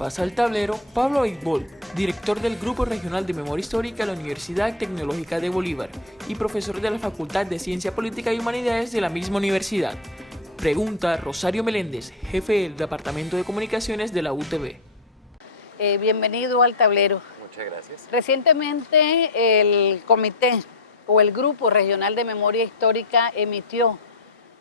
pasa al tablero Pablo Aibol, director del Grupo Regional de Memoria Histórica de la Universidad Tecnológica de Bolívar y profesor de la Facultad de Ciencia Política y Humanidades de la misma universidad. Pregunta Rosario Meléndez, jefe del Departamento de Comunicaciones de la UTB. Bienvenido al tablero. Muchas gracias. Recientemente el comité o el Grupo Regional de Memoria Histórica emitió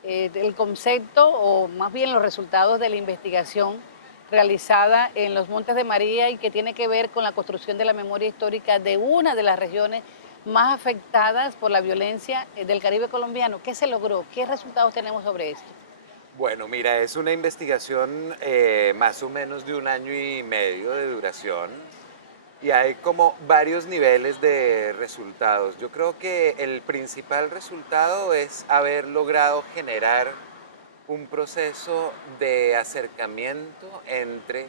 el concepto o más bien los resultados de la investigación realizada en los Montes de María y que tiene que ver con la construcción de la memoria histórica de una de las regiones más afectadas por la violencia del Caribe colombiano. ¿Qué se logró? ¿Qué resultados tenemos sobre esto? Bueno, mira, es una investigación más o menos de 1 año y medio de duración y hay como varios niveles de resultados. Yo creo que el principal resultado es haber logrado generar un proceso de acercamiento entre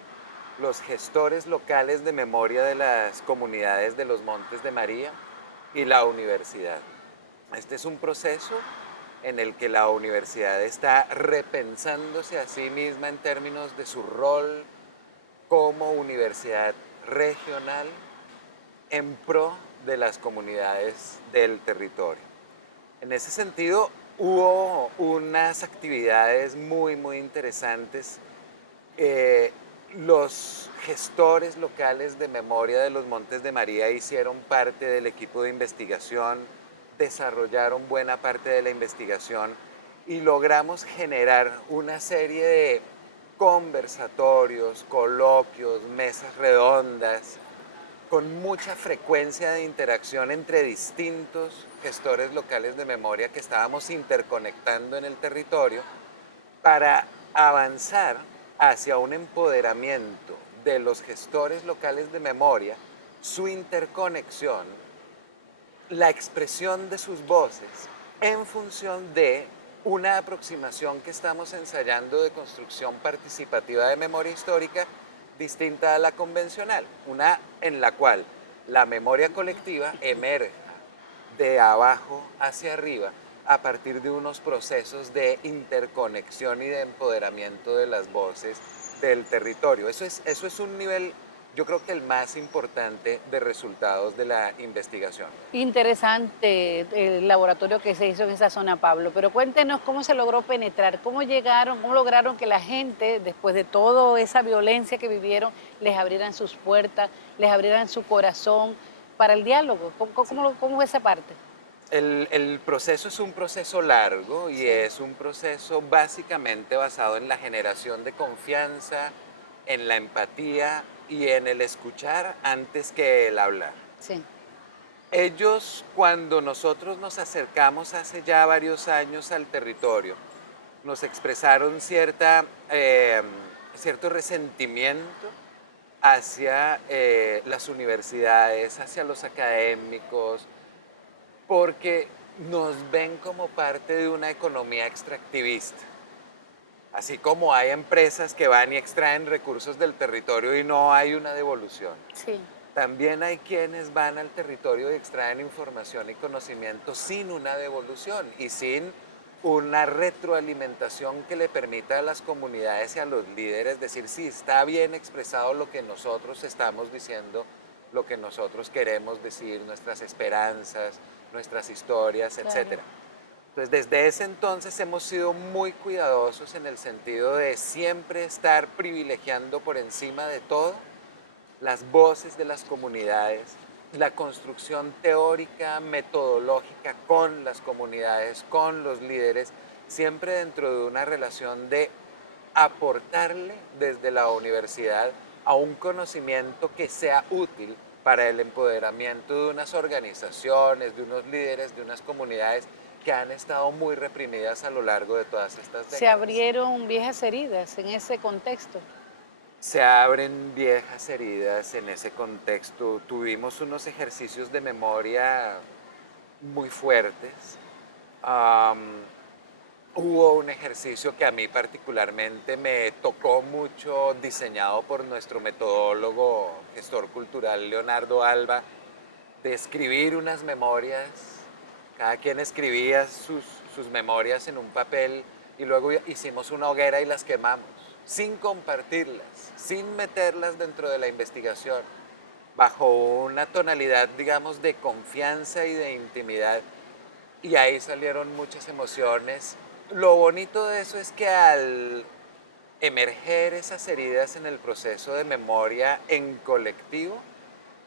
los gestores locales de memoria de las comunidades de los Montes de María y la universidad. Este es un proceso en el que la universidad está repensándose a sí misma en términos de su rol como universidad regional en pro de las comunidades del territorio. En ese sentido, hubo unas actividades muy interesantes. Los gestores locales de memoria de los Montes de María hicieron parte del equipo de investigación, desarrollaron buena parte de la investigación y logramos generar una serie de conversatorios, coloquios, mesas redondas, con mucha frecuencia de interacción entre distintos gestores locales de memoria que estábamos interconectando en el territorio para avanzar hacia un empoderamiento de los gestores locales de memoria, su interconexión, la expresión de sus voces en función de una aproximación que estamos ensayando de construcción participativa de memoria histórica distinta a la convencional, una en la cual la memoria colectiva emerge de abajo hacia arriba a partir de unos procesos de interconexión y de empoderamiento de las voces del territorio. Eso es un nivel, yo creo que el más importante de resultados de la investigación. Interesante el laboratorio que se hizo en esa zona, Pablo, pero cuéntenos cómo se logró penetrar, cómo llegaron, cómo lograron que la gente, después de toda esa violencia que vivieron, les abrieran sus puertas, les abrieran su corazón para el diálogo. ¿Cómo es esa parte? El proceso es un proceso largo y Sí. es un proceso básicamente basado en la generación de confianza, en la empatía y en el escuchar antes que el hablar. Sí. Ellos, cuando nosotros nos acercamos hace ya varios años al territorio, nos expresaron cierto resentimiento hacia las universidades, hacia los académicos, porque nos ven como parte de una economía extractivista. Así como hay empresas que van y extraen recursos del territorio y no hay una devolución. Sí. También hay quienes van al territorio y extraen información y conocimiento sin una devolución y sin una retroalimentación que le permita a las comunidades y a los líderes decir si está bien expresado lo que nosotros estamos diciendo, lo que nosotros queremos decir, nuestras esperanzas, nuestras historias, Claro. etcétera. Entonces, desde ese entonces hemos sido muy cuidadosos en el sentido de siempre estar privilegiando por encima de todo las voces de las comunidades, la construcción teórica, metodológica con las comunidades, con los líderes, siempre dentro de una relación de aportarle desde la universidad a un conocimiento que sea útil para el empoderamiento de unas organizaciones, de unos líderes, de unas comunidades que han estado muy reprimidas a lo largo de todas estas décadas. Se abrieron viejas heridas en ese contexto. Se abren viejas heridas en ese contexto. Tuvimos unos ejercicios de memoria muy fuertes. Hubo un ejercicio que a mí particularmente me tocó mucho, diseñado por nuestro metodólogo, gestor cultural Leonardo Alba, de escribir unas memorias. Cada quien escribía sus memorias en un papel y luego hicimos una hoguera y las quemamos. sin compartirlas, sin meterlas dentro de la investigación, bajo una tonalidad, digamos, de confianza y de intimidad. Y ahí salieron muchas emociones. Lo bonito de eso es que al emerger esas heridas en el proceso de memoria en colectivo,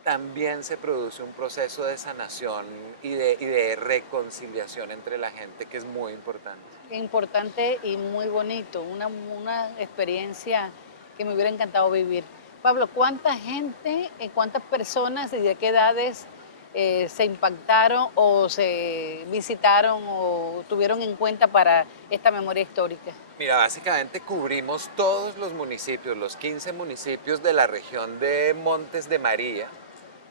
también se produce un proceso de sanación y de reconciliación entre la gente que es muy importante. Importante y muy bonito, una experiencia que me hubiera encantado vivir. Pablo, ¿cuánta gente, cuántas personas y de qué edades se impactaron o se visitaron o tuvieron en cuenta para esta memoria histórica? Mira, básicamente cubrimos todos los municipios, los 15 municipios de la región de Montes de María.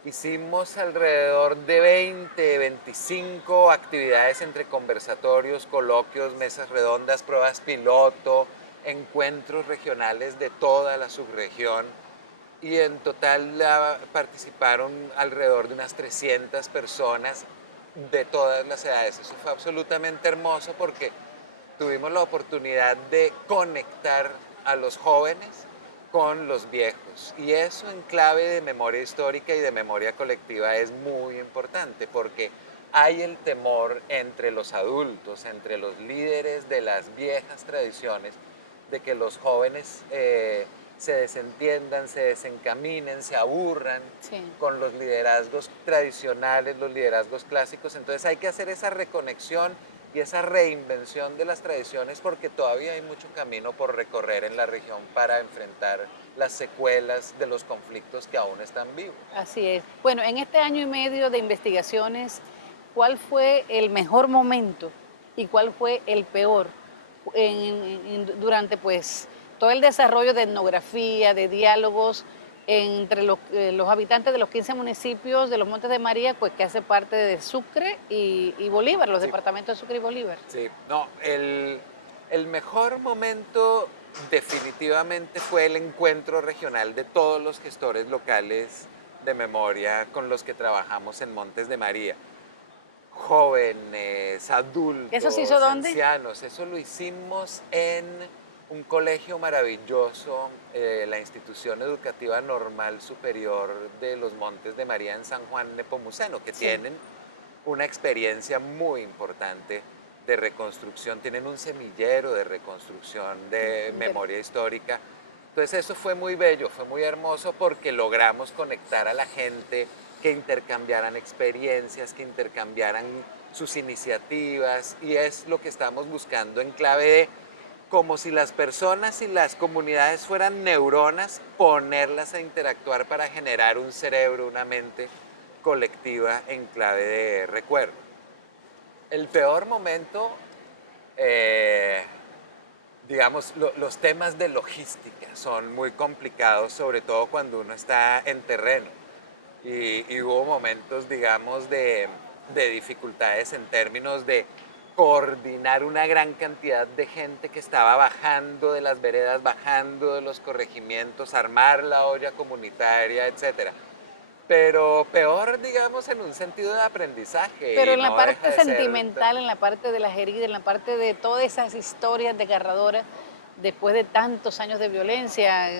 Hicimos alrededor de 20, 25 actividades entre conversatorios, coloquios, mesas redondas, pruebas piloto, encuentros regionales de toda la subregión. Y en total participaron alrededor de unas 300 personas de todas las edades. Eso fue absolutamente hermoso porque tuvimos la oportunidad de conectar a los jóvenes con los viejos. Y eso en clave de memoria histórica y de memoria colectiva es muy importante porque hay el temor entre los adultos, entre los líderes de las viejas tradiciones, de que los jóvenes se desentiendan, se desencaminen, se aburran Sí. con los liderazgos tradicionales, los liderazgos clásicos. Entonces hay que hacer esa reconexión y esa reinvención de las tradiciones porque todavía hay mucho camino por recorrer en la región para enfrentar las secuelas de los conflictos que aún están vivos. Así es. Bueno, en este año y medio de investigaciones, ¿cuál fue el mejor momento y cuál fue el peor durante pues todo el desarrollo de etnografía, de diálogos entre los habitantes de los 15 municipios de los Montes de María, pues que hace parte de Sucre y Bolívar, los Sí. departamentos de Sucre y Bolívar? Sí, no, el mejor momento definitivamente fue el encuentro regional de todos los gestores locales de memoria con los que trabajamos en Montes de María. Jóvenes, adultos, ¿Eso se hizo dónde? ancianos. Eso lo hicimos en un colegio maravilloso, la Institución Educativa Normal Superior de los Montes de María en San Juan Nepomuceno, que Sí. tienen una experiencia muy importante de reconstrucción, tienen un semillero de reconstrucción de memoria histórica. Entonces eso fue muy bello, fue muy hermoso porque logramos conectar a la gente, que intercambiaran experiencias, que intercambiaran sus iniciativas y es lo que estamos buscando en clave de como si las personas y las comunidades fueran neuronas, ponerlas a interactuar para generar un cerebro, una mente colectiva en clave de recuerdo. El peor momento, digamos, los temas de logística son muy complicados, sobre todo cuando uno está en terreno. Y hubo momentos, digamos, de dificultades en términos de coordinar una gran cantidad de gente que estaba bajando de las veredas, bajando de los corregimientos, armar la olla comunitaria, etcétera. Pero peor, digamos, en un sentido de aprendizaje. Pero Y en la no deja parte de ser sentimental, en la parte de las heridas, en la parte de todas esas historias desgarradoras, después de tantos años de violencia,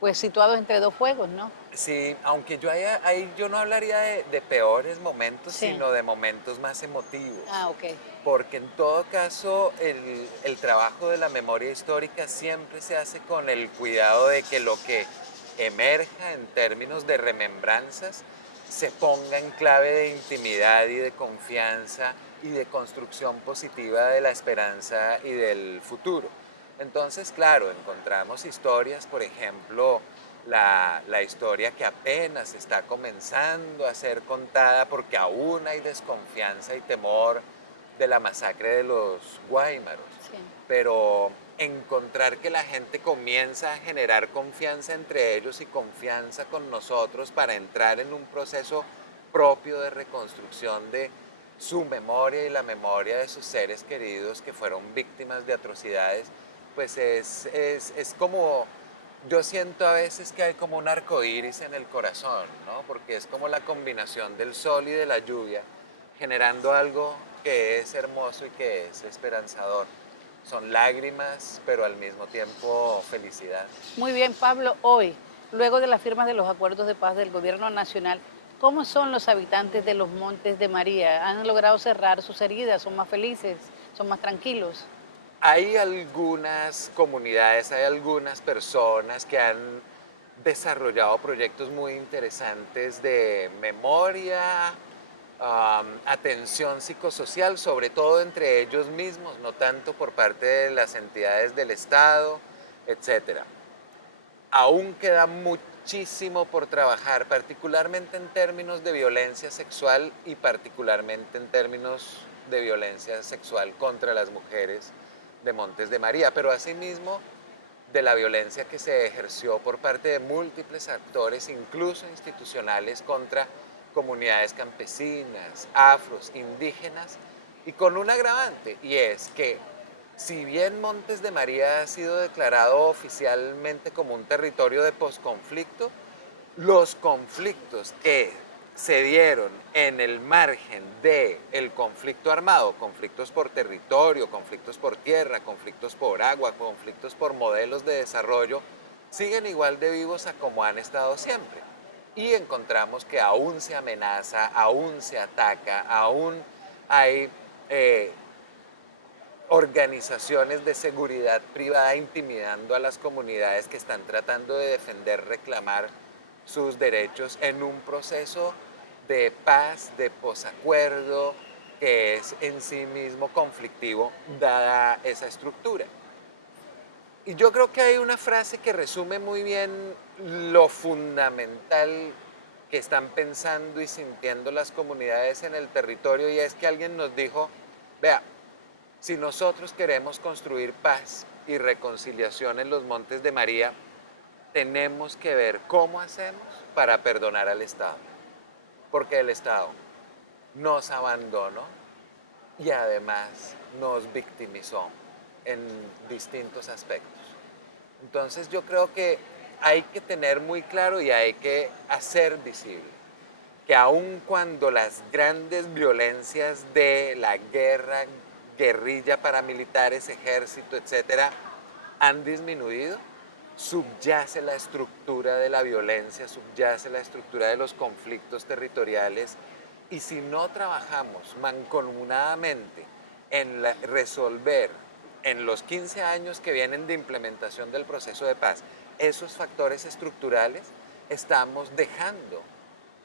pues situados entre dos fuegos, ¿no? Sí, aunque ahí yo no hablaría de peores momentos, Sí. sino de momentos más emotivos. Ah, ok. Porque en todo caso el trabajo de la memoria histórica siempre se hace con el cuidado de que lo que emerja en términos de remembranzas se ponga en clave de intimidad y de confianza y de construcción positiva de la esperanza y del futuro. Entonces, claro, encontramos historias, por ejemplo, la historia que apenas está comenzando a ser contada porque aún hay desconfianza y temor de la masacre de los Guáimaros. Sí. Pero encontrar que la gente comienza a generar confianza entre ellos y confianza con nosotros para entrar en un proceso propio de reconstrucción de su memoria y la memoria de sus seres queridos que fueron víctimas de atrocidades, pues es como, yo siento a veces que hay como un arco iris en el corazón, ¿no? Porque es como la combinación del sol y de la lluvia, generando algo que es hermoso y que es esperanzador. son lágrimas, pero al mismo tiempo felicidad. Muy bien, Pablo, hoy, luego de la firma de los acuerdos de paz del gobierno nacional, ¿cómo son los habitantes de los Montes de María? ¿Han logrado cerrar sus heridas? ¿Son más felices? ¿Son más tranquilos? Hay algunas comunidades, hay algunas personas que han desarrollado proyectos muy interesantes de memoria, atención psicosocial, sobre todo entre ellos mismos, no tanto por parte de las entidades del Estado, etcétera. Aún queda muchísimo por trabajar, particularmente en términos de violencia sexual y particularmente en términos de violencia sexual contra las mujeres de Montes de María, pero asimismo de la violencia que se ejerció por parte de múltiples actores, incluso institucionales, contra comunidades campesinas, afros, indígenas, y con un agravante, y es que si bien Montes de María ha sido declarado oficialmente como un territorio de posconflicto, los conflictos que se dieron en el margen del conflicto armado, conflictos por territorio, conflictos por tierra, conflictos por agua, conflictos por modelos de desarrollo, siguen igual de vivos a como han estado siempre. Y encontramos que aún se amenaza, aún se ataca, aún hay organizaciones de seguridad privada intimidando a las comunidades que están tratando de defender, reclamar sus derechos en un proceso de paz, de posacuerdo, que es en sí mismo conflictivo dada esa estructura. Y yo creo que hay una frase que resume muy bien lo fundamental que están pensando y sintiendo las comunidades en el territorio, y es que alguien nos dijo, vea, si nosotros queremos construir paz y reconciliación en los Montes de María, tenemos que ver cómo hacemos para perdonar al Estado. Porque el Estado nos abandonó y además nos victimizó en distintos aspectos. Entonces yo creo que hay que tener muy claro y hay que hacer visible que aun cuando las grandes violencias de la guerra, guerrilla, paramilitares, ejército, etcétera, han disminuido, subyace la estructura de la violencia, subyace la estructura de los conflictos territoriales, y si no trabajamos mancomunadamente en resolver en los 15 años que vienen de implementación del proceso de paz esos factores estructurales, estamos dejando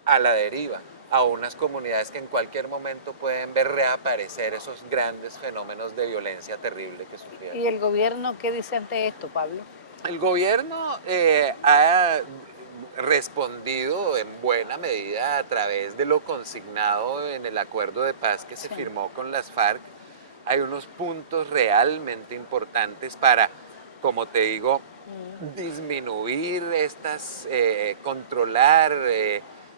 a la deriva a unas comunidades que en cualquier momento pueden ver reaparecer esos grandes fenómenos de violencia terrible que sufrieron. ¿Y el gobierno qué dice ante esto, Pablo? El gobierno ha respondido en buena medida a través de lo consignado en el acuerdo de paz que se firmó con las FARC. Hay unos puntos realmente importantes para, como te digo, disminuir estas, controlar,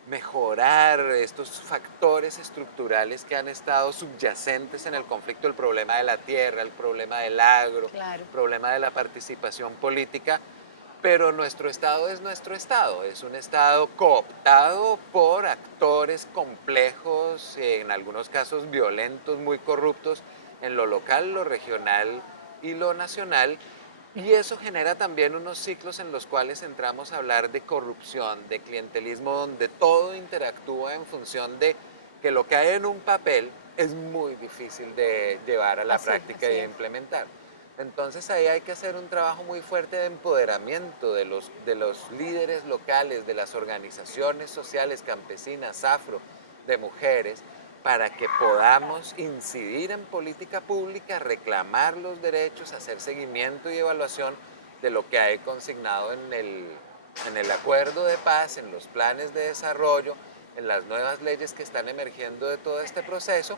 mejorar estos factores estructurales que han estado subyacentes en el conflicto, el problema de la tierra, el problema del agro, Claro. el problema de la participación política, pero nuestro Estado es un Estado cooptado por actores complejos, en algunos casos violentos, muy corruptos, en lo local, lo regional y lo nacional. Y eso genera también unos ciclos en los cuales entramos a hablar de corrupción, de clientelismo, donde todo interactúa en función de que lo que hay en un papel es muy difícil de llevar a la práctica y de implementar. Entonces ahí hay que hacer un trabajo muy fuerte de empoderamiento de los líderes locales, de las organizaciones sociales, campesinas, afro, de mujeres, para que podamos incidir en política pública, reclamar los derechos, hacer seguimiento y evaluación de lo que hay consignado en el acuerdo de paz, en los planes de desarrollo, en las nuevas leyes que están emergiendo de todo este proceso,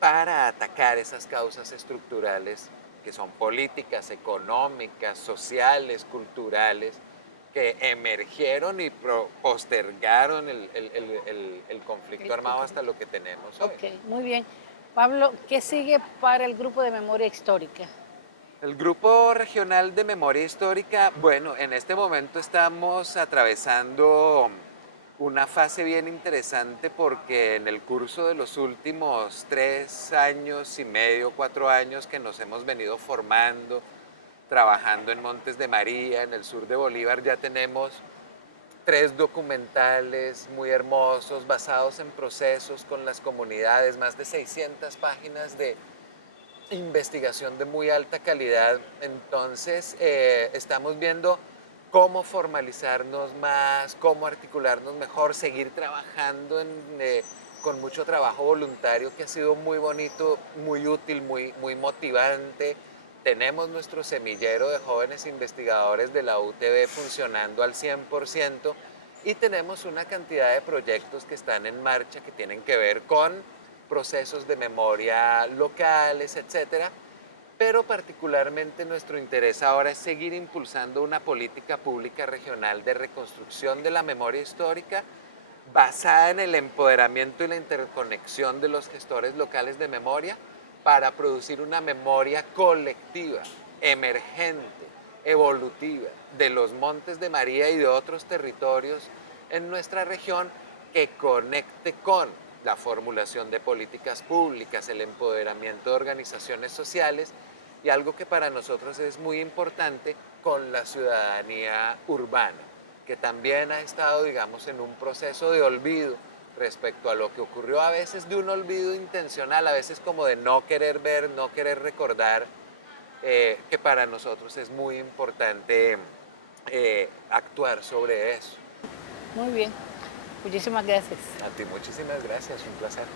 para atacar esas causas estructurales que son políticas, económicas, sociales, culturales, que emergieron y postergaron el conflicto armado hasta lo que tenemos hoy. Ok, muy bien. Pablo, ¿qué sigue para el Grupo de Memoria Histórica? El Grupo Regional de Memoria Histórica, bueno, en este momento estamos atravesando una fase bien interesante porque en el curso de los últimos 3 años y medio, 4 años que nos hemos venido formando, trabajando en Montes de María, en el sur de Bolívar, ya tenemos 3 documentales muy hermosos basados en procesos con las comunidades, más de 600 páginas de investigación de muy alta calidad. Entonces, estamos viendo cómo formalizarnos más, cómo articularnos mejor, seguir trabajando con mucho trabajo voluntario que ha sido muy bonito, muy útil, muy motivante. Tenemos nuestro semillero de jóvenes investigadores de la UTB funcionando al 100% y tenemos una cantidad de proyectos que están en marcha que tienen que ver con procesos de memoria locales, etcétera. Pero particularmente nuestro interés ahora es seguir impulsando una política pública regional de reconstrucción de la memoria histórica basada en el empoderamiento y la interconexión de los gestores locales de memoria para producir una memoria colectiva, emergente, evolutiva de los Montes de María y de otros territorios en nuestra región que conecte con la formulación de políticas públicas, el empoderamiento de organizaciones sociales y algo que para nosotros es muy importante con la ciudadanía urbana, que también ha estado, digamos, en un proceso de olvido respecto a lo que ocurrió, a veces de un olvido intencional, a veces como de no querer ver, no querer recordar, que para nosotros es muy importante actuar sobre eso. Muy bien, muchísimas gracias. A ti muchísimas gracias, un placer.